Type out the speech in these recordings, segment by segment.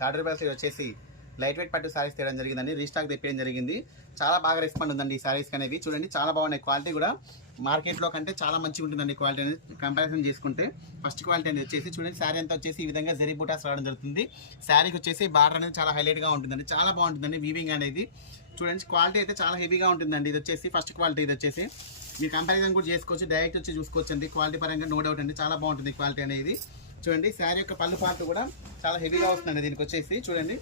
Third రూపాయస్ వచ్చేసి light weight పట్టు సారీస్ తేయడం జరిగిందండి. రీస్టాక్ తెప్పడం జరిగింది. చాలా బాగా రెస్పాండ్ ఉందండి ఈ సారీస్ అనేవి. చూడండి చాలా బాగున్నాయి. క్వాలిటీ కూడా మార్కెట్లో కంటే చాలా మంచిగా ఉంటుందండి క్వాలిటీ అనేది కంపారిజన్ చేసుకుంటే. ఫస్ట్ క్వాలిటీ అనేది వచ్చేసి చూడండి శారీ అంతా వచ్చేసి ఈ విధంగా జరీ బూటాస్ రావడం జరుగుతుంది. శారీకి వచ్చేసి బార్డర్ అనేది చాలా హైలైట్గా ఉంటుందండి. చాలా బాగుంటుందండి వీవింగ్ అనేది. చూడండి క్వాలిటీ అయితే చాలా హెవీగా ఉంటుందండి. ఇది వచ్చేసి ఫస్ట్ క్వాలిటీ. ఇది వచ్చేసి మీరు కంపారిజన్ కూడా చేసుకోవచ్చు, డైరెక్ట్ వచ్చి చూసుకోవచ్చు అండి. క్వాలిటీ పరంగా నో డౌట్ అండి, చాలా బాగుంటుంది క్వాలిటీ అనేది. చూడండి శారీ యొక్క పళ్ళు పార్ట్ కూడా చాలా హెవీగా వస్తుందండి. దీనికి వచ్చేసి చూడండి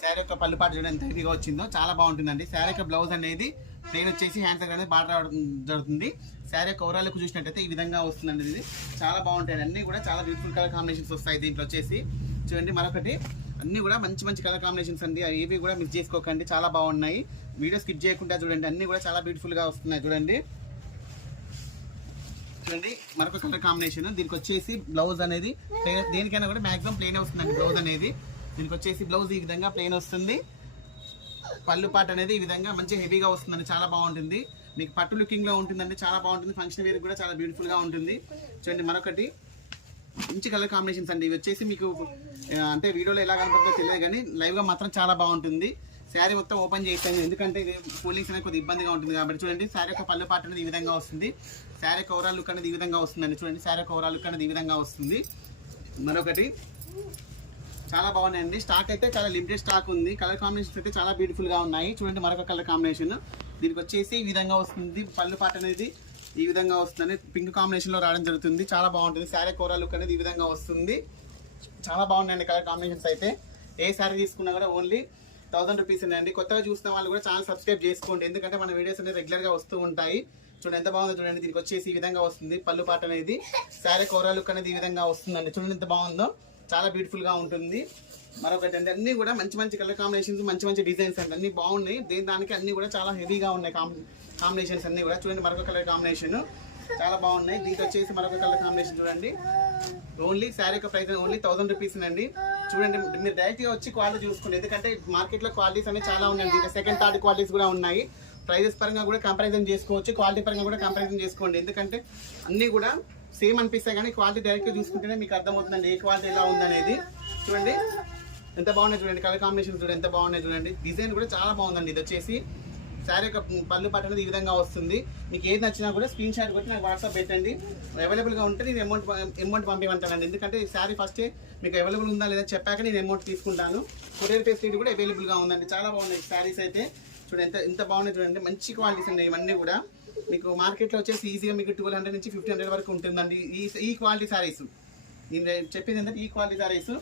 శారీ యొక్క పళ్ళు పార్ట్ చూడండి ఎంత హెవీగా వచ్చిందో, చాలా బాగుంటుందండి. శారీ యొక్క బ్లౌజ్ అనేది ప్లెయిన్ వచ్చేసి హ్యాండ్స్ అనేది బార్డర్ రావడం జరుగుతుంది. శారీ యొక్క ఓవరాల్ చూసినట్టయితే ఈ విధంగా వస్తుందండి. ఇది చాలా బాగుంటాయి. అన్నీ కూడా చాలా బ్యూటిఫుల్ కలర్ కాంబినేషన్స్ వస్తాయి దీంట్లో వచ్చేసి. చూడండి మరొకటి అన్నీ కూడా మంచి మంచి కలర్ కాంబినేషన్స్ అండి. ఏవి కూడా మిస్ చేసుకోకండి, చాలా బాగున్నాయి. వీడియో స్కిప్ చేయకుండా చూడండి, అన్నీ కూడా చాలా బ్యూటిఫుల్గా వస్తున్నాయి. చూడండి చూడండి మరొక కలర్ కాంబినేషన్. దీనికి వచ్చేసి బ్లౌజ్ అనేది దేనికైనా కూడా మాక్సిమం ప్లెయిన్ వస్తుందండి బ్లౌజ్ అనేది. దీనికి వచ్చేసి బ్లౌజ్ ఈ విధంగా ప్లెయిన్ వస్తుంది. పళ్ళు పాట అనేది ఈ విధంగా మంచి హెవీగా వస్తుందండి, చాలా బాగుంటుంది. మీకు పట్టు లుకింగ్లో ఉంటుందండి, చాలా బాగుంటుంది. ఫంక్షన్ వేర్ కూడా చాలా బ్యూటిఫుల్గా ఉంటుంది. చూడండి మరొకటి మంచి కలర్ కాంబినేషన్స్ అండి. ఇవి వచ్చేసి మీకు అంటే వీడియోలో ఎలా కనపడుతుందో తెలియదు కానీ లైవ్గా మాత్రం చాలా బాగుంటుంది. శారీ మొత్తం ఓపెన్ చేస్తాను ఎందుకంటే ఇది కూలింగ్స్ అనేది కొద్దిగా ఇబ్బందిగా ఉంటుంది కాబట్టి. చూడండి శారీ యొక్క పళ్ళు పాట అనేది ఈ విధంగా వస్తుంది. శారీ యొక్క ఓవరాల్ లుక్ అనేది ఈ విధంగా వస్తుందండి. చూడండి శారీ యొక్క ఓవరాల్ లుక్ అనేది ఈ విధంగా వస్తుంది. మరొకటి చాలా బాగున్నాయండి. స్టాక్ అయితే చాలా లిమిటెడ్ స్టాక్ ఉంది. కలర్ కాంబినేషన్స్ అయితే చాలా బ్యూటిఫుల్గా ఉన్నాయి. చూడండి మరొక కలర్ కాంబినేషన్. దీనికి వచ్చేసి ఈ విధంగా వస్తుంది. పళ్ళు పాట అనేది ఈ విధంగా వస్తుందని పింక్ కాంబినేషన్లో రావడం జరుగుతుంది. చాలా బాగుంటుంది. శారీ ఓవరాల్ లుక్ అనేది ఈ విధంగా వస్తుంది. చాలా బాగున్నాయండి కలర్ కాంబినేషన్స్ అయితే. ఏ శారీ తీసుకున్నా కూడా ఓన్లీ 1000 రూపీస్ అండి. కొత్తగా చూస్తున్న వాళ్ళు కూడా ఛానల్ సబ్స్క్రైబ్ చేసుకోండి, ఎందుకంటే మన వీడియోస్ అనేది రెగ్యులర్గా వస్తూ ఉంటాయి. చూడండి ఎంత బాగుందో చూడండి. దీనికి వచ్చేసి ఈ విధంగా వస్తుంది పళ్ళు పాట అనేది. శారీ ఓవరాల్ లుక్ అనేది ఈ విధంగా వస్తుందండి. చూడండి ఎంత బాగుందో, చాలా బ్యూటిఫుల్గా ఉంటుంది. మరొకటి అంటే అన్నీ కూడా మంచి మంచి కలర్ కాంబినేషన్స్, మంచి మంచి డిజైన్స్ అంటే అన్నీ బాగున్నాయి. దానికి అన్నీ కూడా చాలా హెవీగా ఉన్నాయి కాంబినేషన్స్ అన్నీ కూడా. చూడండి మరొక కలర్ కాంబినేషన్ చాలా బాగున్నాయి. దీనికి వచ్చేసి మరొక కలర్ కాంబినేషన్ చూడండి. ఓన్లీ శారీ యొక్క ప్రైస్ ఓన్లీ 1000 రూపీస్ అండి. చూడండి మీరు డైరెక్ట్గా వచ్చి క్వాలిటీ చూసుకోండి, ఎందుకంటే మార్కెట్లో క్వాలిటీస్ అనేవి చాలా ఉన్నాయి. ఇంకా సెకండ్ థర్డ్ క్వాలిటీస్ కూడా ఉన్నాయి. ప్రైజెస్ పరంగా కూడా కంపారిజన్ చేసుకోవచ్చు, క్వాలిటీ పరంగా కూడా కంపారిజన్ చేసుకోండి, ఎందుకంటే అన్నీ కూడా సేమ్ అనిపిస్తాయి కానీ క్వాలిటీ డైరెక్ట్గా చూసుకుంటేనే మీకు అర్థమవుతుందండి ఏ క్వాలిటీ ఎలా ఉందనేది. చూడండి ఎంత బాగున్నాయి చూడండి, కలర్ కాంబినేషన్ చూడండి ఎంత బాగున్నాయి చూడండి. డిజైన్ కూడా చాలా బాగుందండి. ఇది వచ్చేసి శారీ యొక్క పళ్ళు పాట అనేది ఈ విధంగా వస్తుంది. మీకు ఏది నచ్చినా కూడా స్క్రీన్ షాట్ కొట్టి నాకు వాట్సాప్ పెట్టండి. అవైలబుల్గా ఉంటే నేను అమౌంట్ పంపిమంటానండి, ఎందుకంటే ఈ శారీ ఫస్టే మీకు అవైలబుల్ ఉందా లేదా చెప్పాక నేను అమౌంట్ తీసుకుంటాను. కొరియర్ ఫెసిలిటీ కూడా అవైలబుల్గా ఉందండి. చాలా బాగున్నాయి శారీస్ అయితే. చూడండి ఎంత బాగున్నాయి చూడండి. మంచి క్వాలిటీస్ ఉన్నాయి ఇవన్నీ కూడా. మీకు మార్కెట్లో వచ్చేసి ఈజీగా మీకు 1200 నుంచి 1500 వరకు ఉంటుందండి ఈ క్వాలిటీ శారీస్. నేను చెప్పింది ఏంటంటే ఈ క్వాలిటీ శారీస్